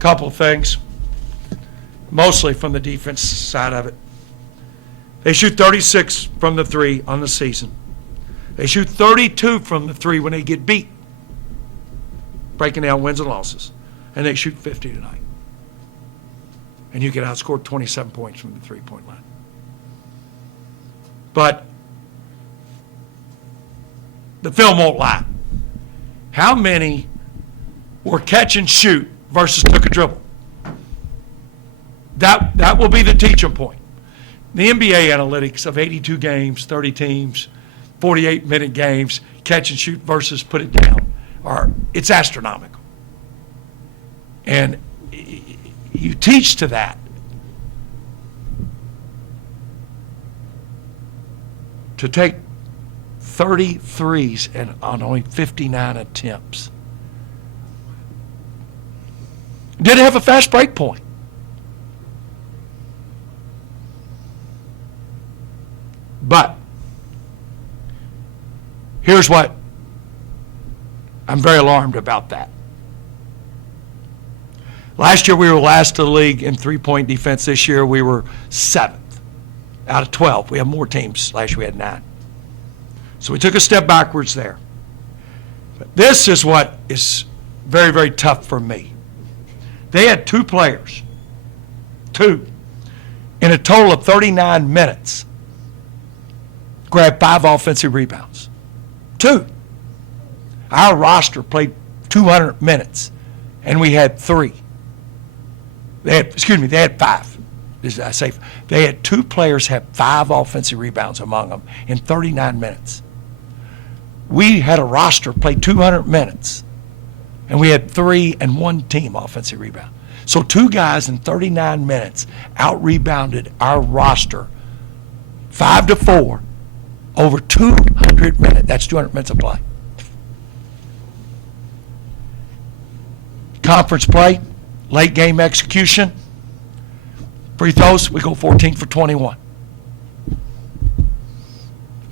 Couple of things, mostly from the defense side of it. They shoot 36 from the three on the season. They shoot 32 from the three when they get beat, breaking down wins and losses. And they shoot 50 tonight. And you get outscored 27 points from the three-point line. But the film won't lie. How many were catch and shoot versus took a dribble? That will be the teaching point. The NBA analytics of 82 games, 30 teams, 48-minute games, catch and shoot versus put it down, it's astronomical. And you teach to that. To take 33s and on only 59 attempts. Did have a fast break point. But here's what I'm very alarmed about that. Last year we were last to the league in three-point defense. This year we were 7th out of 12. We have more teams. Last year we had 9. So we took a step backwards there. But this is what is very, very tough for me. They had 2 players, in a total of 39 minutes, grab 5 offensive rebounds. 2. Our roster played 200 minutes, and we had 3. They had 5. They had 2 players have 5 offensive rebounds among them in 39 minutes. We had a roster play 200 minutes, and we had 3 and 1 team offensive rebound. So 2 guys in 39 minutes out-rebounded our roster 5-4 over 200 minutes. That's 200 minutes of play. Conference play, late game execution. Free throws, we go 14 for 21.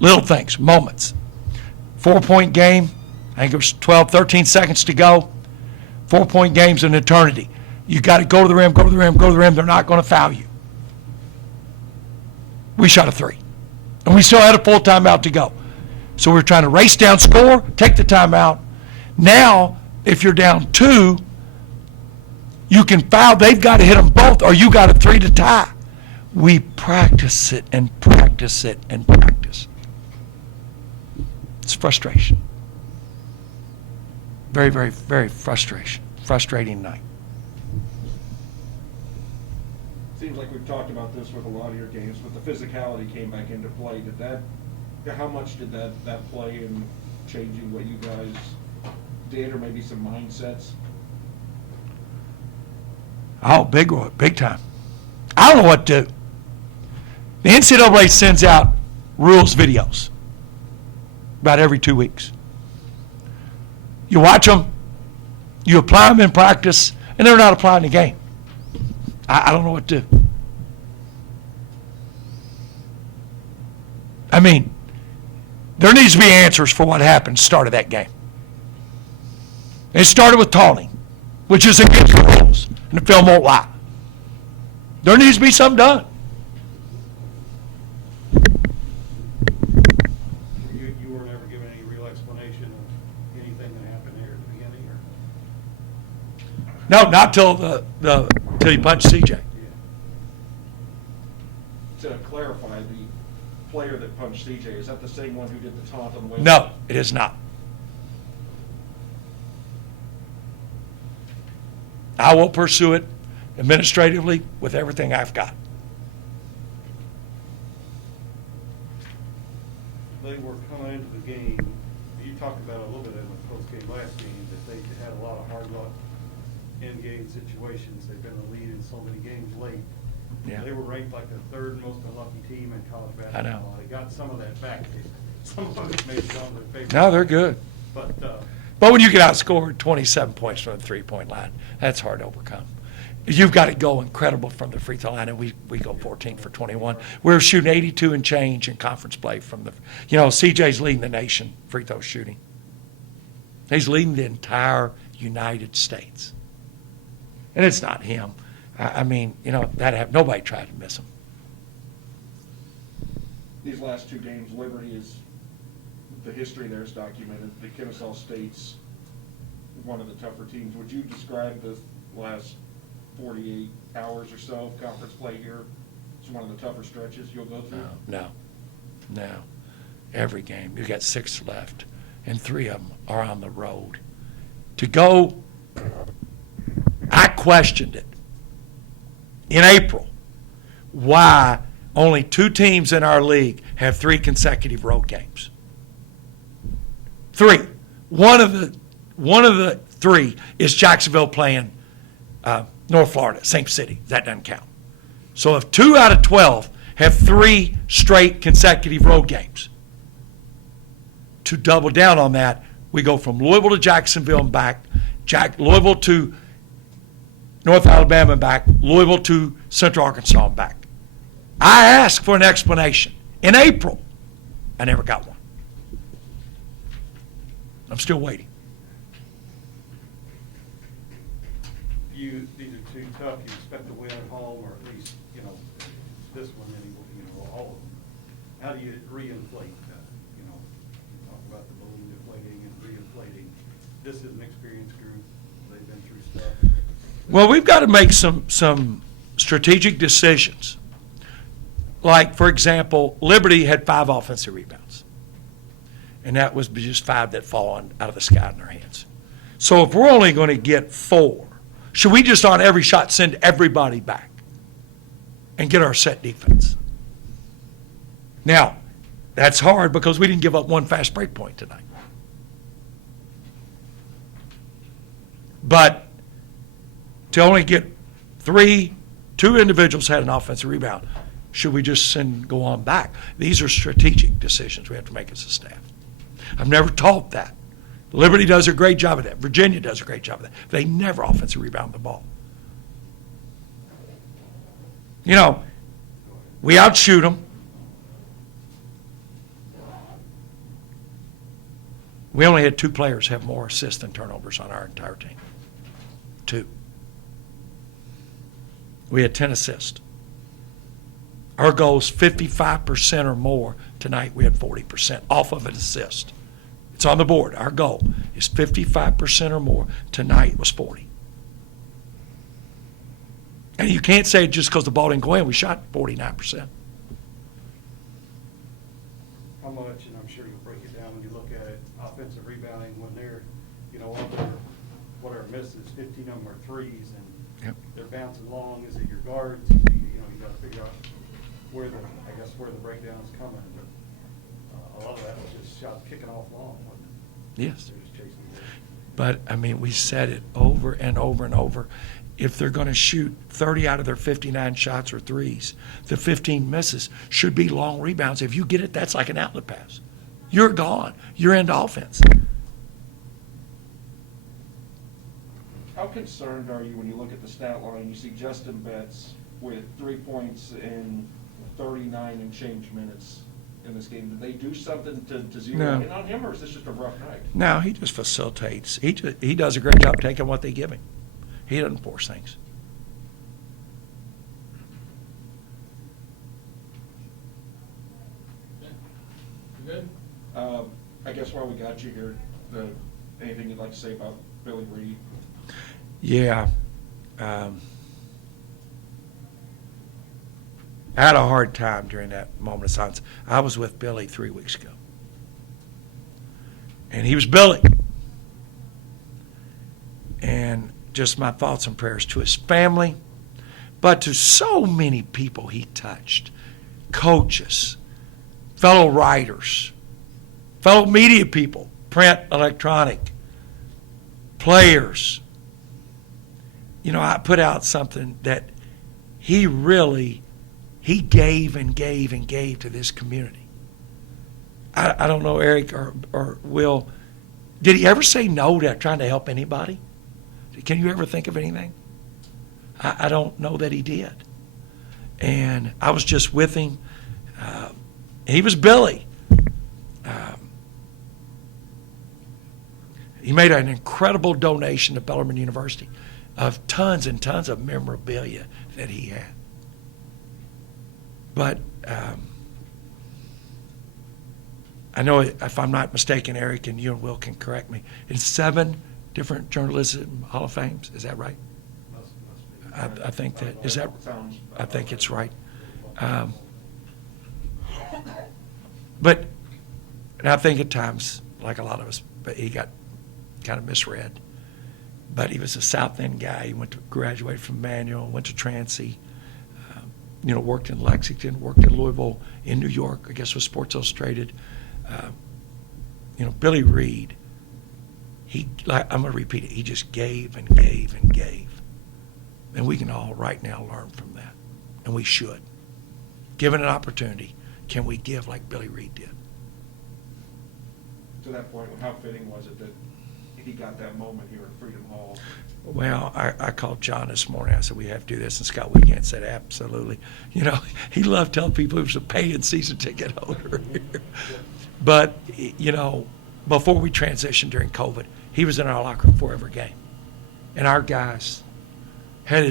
Little things, moments. 4-point game, I think it was 12, 13 seconds to go. 4-point game's an eternity. You got to go to the rim, go to the rim, go to the rim. They're not going to foul you. We shot a 3. And we still had a full timeout to go. So we're trying to race down, score, take the timeout. Now, if you're down 2, you can foul. They've got to hit them both, or you got a 3 to tie. We practice it and practice it and practice. It's frustration. Very, very, very frustrating night. Seems like we've talked about this with a lot of your games, but the physicality came back into play. How much did that play in changing what you guys did, or maybe some mindsets? Oh, big time. I don't know what to do. The NCAA sends out rules videos about every 2 weeks. You watch them, you apply them in practice, and they're not applying the game. I don't know what to do. I mean, there needs to be answers for what happened at the start of that game. It started with taunting, which is against the rules, and the film won't lie. There needs to be something done. You weren't ever given any real explanation of anything that happened there at the beginning, or? No, not till till you punch CJ. Yeah. To clarify, the player that punched CJ, is that the same one who did the taunt on the way? No, it is not. I will pursue it administratively with everything I've got. They were coming into the game, you talked about a little bit in the post-game last game, that they had a lot of hard luck in game situations. They've been the lead in so many games late. Yeah. They were ranked like the 3rd most unlucky team in college basketball. I know. They got some of that back. Some of it made some of their favorites. No, they're good. But when you get outscored 27 points from the three-point line, that's hard to overcome. You've got to go incredible from the free throw line, and we go 14 for 21. We're shooting 82 and change in conference play from the, CJ's leading the nation free throw shooting. He's leading the entire United States. And it's not him. I mean, nobody tried to miss him. These last two games, Liberty is, the history there is documented. The Kennesaw State's one of the tougher teams. Would you describe the last 48 hours or so of conference play here as one of the tougher stretches you'll go through? No. Every game. You got 6 left, and 3 of them are on the road. To go, I questioned it in April, why only 2 teams in our league have 3 consecutive road games. 3. One of the 3 is Jacksonville playing North Florida, same city. That doesn't count. So if 2 out of 12 have 3 straight consecutive road games, to double down on that, we go from Louisville to Jacksonville and back, Louisville to North Alabama and back, Louisville to Central Arkansas and back. I asked for an explanation in April. I never got one. I'm still waiting. These are too tough. You expect to win at home, or at least, this one, all of them. How do you reinflate that? Talk about the balloon deflating and reinflating. This is an experienced group. They've been through stuff. Well, we've got to make some strategic decisions. Like, for example, Liberty had 5 offensive rebounds. And that was just 5 that fall out of the sky in their hands. So if we're only going to get 4, should we just on every shot send everybody back and get our set defense? Now, that's hard because we didn't give up 1 fast break point tonight. But to only get 2 individuals had an offensive rebound. Should we just go on back? These are strategic decisions we have to make as a staff. I've never taught that. Liberty does a great job of that. Virginia does a great job of that. They never offensive rebound the ball. We outshoot them. We only had 2 players have more assists than turnovers on our entire team. 2. We had 10 assists. Our goal is 55% or more. Tonight we had 40% off of an assist. It's on the board. Our goal is 55% or more. Tonight was 40. And you can't say just because the ball didn't go in, we shot 49%. How much, and I'm sure you'll break it down when you look at it, offensive rebounding when they're, what are misses, 15 of them are threes, and Yep. they're bouncing long. Is it your guards? You got to figure out where the breakdown is coming. But a lot of that was just shot kicking off long, wasn't it? Yes. They're just chasing the But, ball. we said it over and over and over. If they're going to shoot 30 out of their 59 shots or threes, the 15 misses should be long rebounds. If you get it, that's like an outlet pass. You're gone. You're into offense. How concerned are you when you look at the stat line, you see Justin Betts with 3 points in 39 and change minutes in this game? Did they do something to zero in on him, or is this just a rough night? No, he just facilitates. He does a great job taking what they give him. He doesn't force things. You good? I guess while we got you here, anything you'd like to say about Billy Reed? Yeah. I had a hard time during that moment of silence. I was with Billy 3 weeks ago. And he was Billy. And just my thoughts and prayers to his family, but to so many people he touched, coaches, fellow writers, fellow media people, print, electronic, players. I put out something that he gave and gave and gave to this community. I don't know, Eric or Will, did he ever say no to trying to help anybody? Can you ever think of anything? I don't know that he did. And I was just with him. He was Billy. He made an incredible donation to Bellarmine University. of tons and tons of memorabilia that he had. But I know, if I'm not mistaken, Eric, and you and Will can correct me, it's 7 different journalism Hall of Fames. Is that right? Must be. I think that, is that, Sounds I think it's right. But, and I think at times, like a lot of us, but he got kind of misread. But he was a South End guy. He graduated from Manual, went to Transy, worked in Lexington, worked in Louisville, in New York, I guess with Sports Illustrated. Billy Reed, I'm going to repeat it, he just gave and gave and gave. And we can all right now learn from that. And we should. Given an opportunity, can we give like Billy Reed did? To that point, how fitting was it that he got that moment here at Freedom Hall? Well, I called John this morning. I said, we have to do this. And Scott Weekend said, absolutely. He loved telling people he was a paying season ticket holder. But, before we transitioned during COVID, he was in our locker room for every game. And our guys had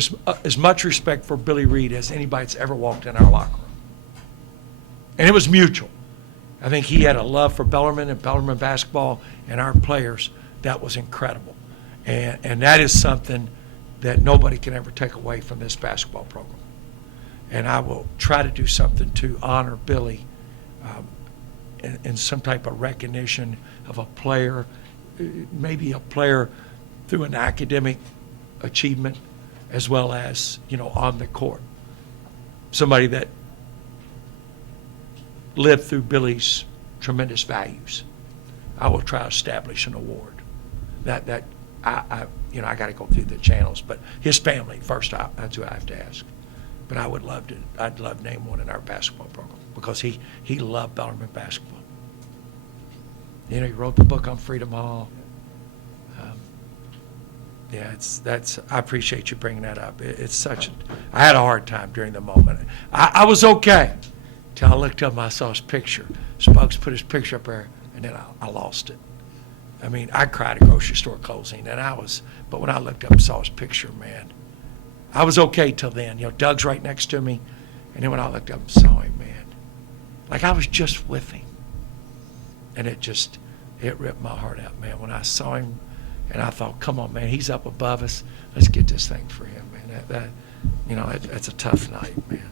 as much respect for Billy Reed as anybody that's ever walked in our locker room. And it was mutual. I think he had a love for Bellarmine and Bellarmine basketball and our players that was incredible. And that is something that nobody can ever take away from this basketball program. And I will try to do something to honor Billy in some type of recognition of a player, maybe a player through an academic achievement as well as, on the court. Somebody that lived through Billy's tremendous values. I will try to establish an award. That I got to go through the channels, but his family first. That's who I have to ask. But I'd love to name one in our basketball program because he loved Bellarmine basketball. He wrote the book on Freedom Hall. I appreciate you bringing that up. I had a hard time during the moment. I was okay till I looked up and I saw his picture. Spugs put his picture up there, and then I lost it. I mean, I cried at grocery store closing, but when I looked up and saw his picture, man, I was okay till then. Doug's right next to me, and then when I looked up and saw him, man, like I was just with him. And it ripped my heart out, man, when I saw him, and I thought, come on, man, he's up above us. Let's get this thing for him, man. That's a tough night, man.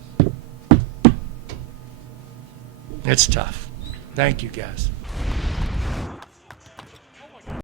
It's tough. Thank you, guys.